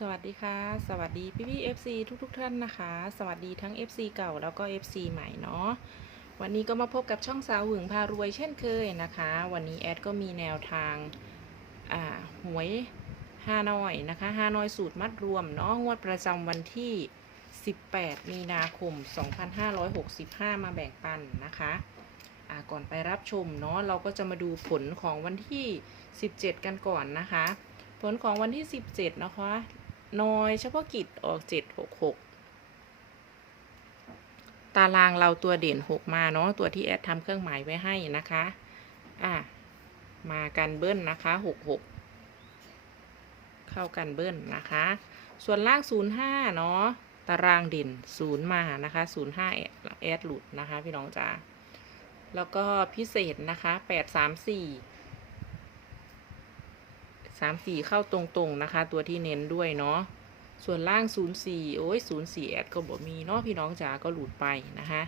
สวัสดีค่ะ สวัสดีพี่พี่ FC ทุกทุกๆ ท่านนะคะ สวัสดีทั้ง FC เก่าแล้วก็ FC ใหม่เนาะวันนี้ก็มาพบกับช่องสาวหึงพารวยเช่นเคยนะคะ วันนี้แอดก็มีแนวทางอ่าหวยฮานอยนะคะฮานอยสูตรมัดรวมเนาะงวดประจำวันที่ 18 มีนาคม 2565 มาแบ่งปันนะคะอ่าก่อนไปรับชมเนาะเราก็จะมาดูผลของวันที่ 17 กันก่อนนะคะ ผลของวันที่ 17 นะคะ น้อยเฉพาะกิจออก766ตารางเราตัวเด่น6มาเนาะตัวที่แอดทำเครื่องหมายไว้ให้นะคะอะมากันเบิ้ลนะคะ66เข้ากันเบิ้ลนะคะ ส่วนล่าง05เนาะตารางเด่น0มานะคะ05แอดแอดหลุดนะคะ พี่น้องจ๋าแล้วก็พิเศษนะคะ834สามสี่ สามสี่เข้าตรงๆนะคะ ตัวที่เน้นด้วยเนาะส่วนล่าง 04 โอ้ย 04 แอดก็บอกมีเนาะพี่น้องจ๋าก็หลุดไปนะคะ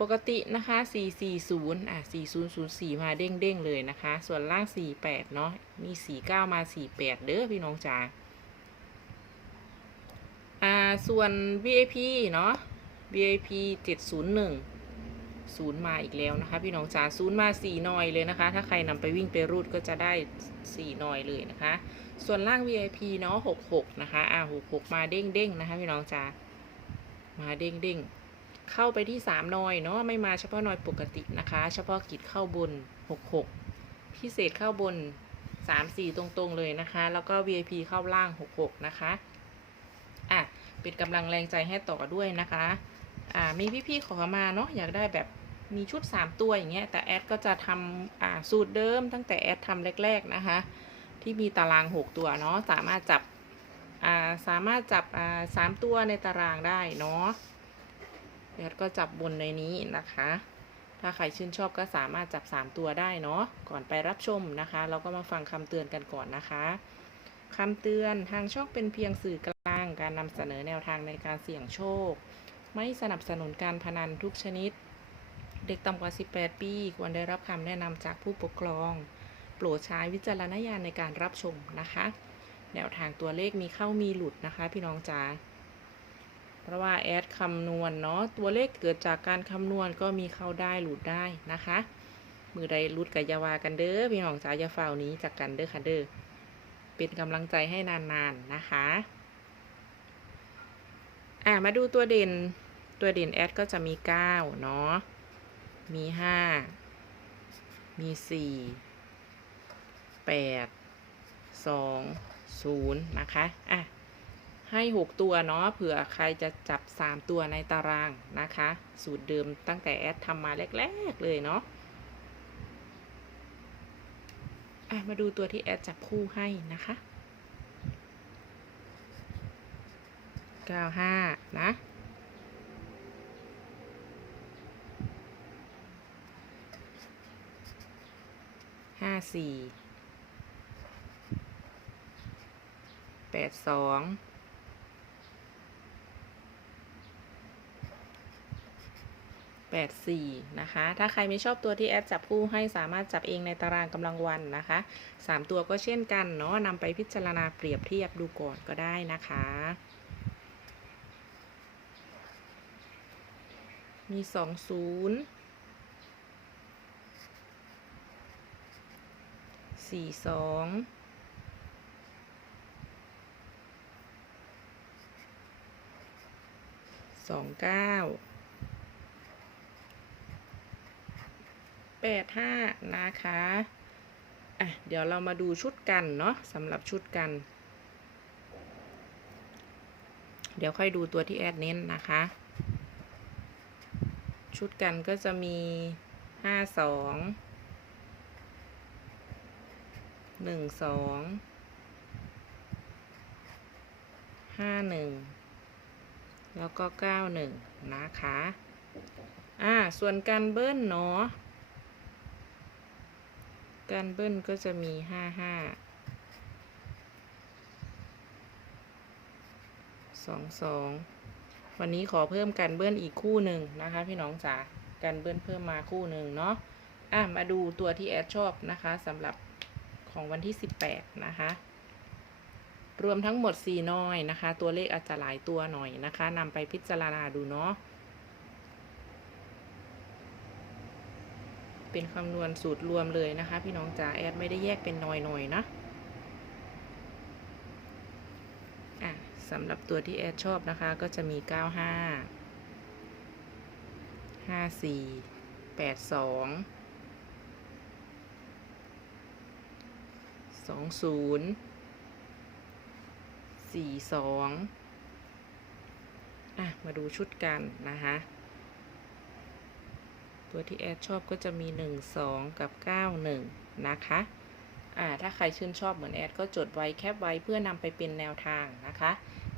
ปกตินะคะ 440 อะ 4004 มาเด้งๆ เลยนะคะ ส่วนล่าง 48 เนาะ มี 49 มา 48 เด้อพี่น้องจ๋า อ่า ส่วน VIP เนาะ VIP 701 ศูนย์มาอีกแล้วนะคะ พี่น้องจ๋าศูนย์มาสี่หน่อยเลยนะคะ ถ้าใครนำไปวิ่งไปรูดก็จะได้สี่หน่อยเลยนะคะ ส่วนล่าง VIP เนาะหกหกนะคะอ่าหกหกมาเด้งเด้งนะคะ พี่น้องจ๋ามาเด้งเด้งเข้าไปที่สามหน่อยเนาะไม่มาเฉพาะหน่อยปกตินะคะ เฉพาะกิจเข้าบนหกหกพิเศษเข้าบนสามสี่ตรงๆเลยนะคะ แล้วก็ VIP เข้าล่างหกหกนะคะอะเป็นกำลังแรงใจให้ต่อด้วยนะคะ อ่า มีพี่ๆขอมาเนาะอยากได้แบบ มีชุด 3 ตัวอย่างเงี้ย แต่แอดก็จะทำอ่าสูตรเดิมตั้งแต่แอดทำแรก ๆ นะคะ ที่มีตาราง 6 ตัวเนาะ สามารถจับอ่าสามารถจับอ่าสามตัวในตารางได้เนาะ แอดก็จับบนในนี้นะคะ ถ้าใครชื่นชอบก็สามารถจับ 3 ตัวได้เนาะ ก่อนไปรับชมนะคะ เราก็มาฟังคำเตือนกันก่อนนะคะคำเตือนทางช่องเป็นเพียงสื่อกลาง การนำเสนอแนวทางในการเสี่ยงโชค ไม่สนับสนุนการพนันทุกชนิด ด็กต่ำกว่า 18 ปี ควรได้รับคำแนะนำจากผู้ปกครอง โปรดใช้วิจารณญาณในการรับชมนะคะ แนวทางตัวเลขมีเข้ามีหลุดนะคะ พี่น้องจ๋าเพราะว่าแอดคำนวณเนาะตัวเลขเกิดจากการคำนวณก็มีเข้าได้หลุดได้นะคะ มือใดหลุดกับยาวากันเด้อพี่น้องจ๋าอย่าฝ่าวนี้จากกันเด้อค่ะเด้อเป็นกำลังใจให้นานๆนนะคะอะมาดูตัวเด่นตัวเด่นแอดก็จะมี 9 เนาะ มี5มี4 8 2 0นย์นะคะ อะ ให้6ตัวเนาะ เผื่อใครจะจับ3ตัวในตารางนะคะ สูตรเดิมตั้งแต่แอดทำมาแรก ๆ เลยเนาะ อะ มาดูตัวที่แอดจับคู่ให้นะคะ95นะห้านะ สี่แปดสองแปดสี่นะคะ ถ้าใครไม่ชอบตัวที่แอดจับคู่ให้สามารถจับเองในตารางกำลังวันนะคะสามตัวก็เช่นกันเนาะนำไปพิจารณาเปรียบเทียบดูก่อนก็ได้นะคะ มีสองศูนย์ สี่สองสองเก้าแปดห้านะคะ อะ เดี๋ยวเรามาดูชุดกันเนาะสำหรับชุดกัน เดี๋ยวค่อยดูตัวที่แอดเน้นนะคะ ชุดกันก็จะมีห้าสอง หนึ่งสองห้าหนึ่งแล้วก็เก้าหนึ่งนะคะ อ่า ส่วนการเบิ้ลเนาะการเบิ้ลก็จะมีห้าห้าสองสองวันนี้ขอเพิ่มการเบิ้ลอีกคู่หนึ่งนะคะ พี่น้องจ๋าการเบิ้ลเพิ่มมาคู่หนึ่งเนาะอะมาดูตัวที่แอดชอบนะคะสำหรับ ของวันที่ 18 นะคะ รวมทั้งหมด 4 น้อยนะคะ ตัวเลขอาจจะหลายตัวหน่อยนะคะนำไปพิจารณาดูเนาะเป็นคำนวณสูตรรวมเลยนะคะ พี่น้องจ๋าแอดไม่ได้แยกเป็นน้อยๆนะอะสำหรับตัวที่แอดชอบนะคะ ก็จะมี 95 54 82 20 42อะ มาดูชุดกันนะคะ ตัวที่แอดชอบก็จะมี1 2กับ9 1นะคะอ่าถ้าใครชื่นชอบเหมือนแอดก็จดไว้แคปไว้เพื่อนำไปเป็นแนวทางนะคะ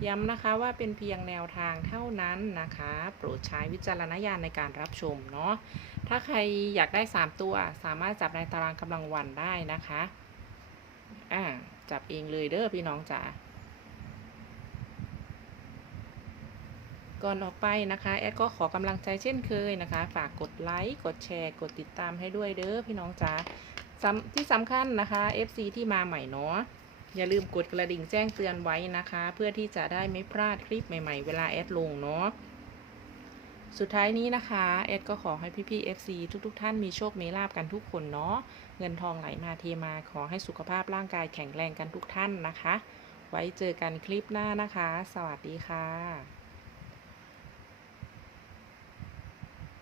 ย้ำนะคะว่าเป็นเพียงแนวทางเท่านั้นนะคะ โปรดใช้วิจารณญาณในการรับชมเนาะถ้าใครอยากได้ 3 ตัวสามารถจับในตารางกำลังวันได้นะคะ อ่า จับเองเลยเด้อพี่น้องจ๋า ก่อนออกไปนะคะ แอดก็ขอกำลังใจเช่นเคยนะคะ ฝากกดไลค์ กดแชร์ กดติดตามให้ด้วยเด้อพี่น้องจ๋าที่สำคัญนะคะ FC ที่มาใหม่เนาะอย่าลืมกดกระดิ่งแจ้งเตือนไว้นะคะ เพื่อที่จะได้ไม่พลาดคลิปใหม่ ๆ เวลาแอดลงเนาะ สุดท้ายนี้นะคะเอสก็ขอให้พี่ๆ FC ทุกๆ ท่านมีโชคมีลาบกันทุกคนเนาะเงินทองไหลมาเทมาขอให้สุขภาพร่างกายแข็งแรงกันทุกท่านนะคะ ไว้เจอกันคลิปหน้านะคะ สวัสดีค่ะ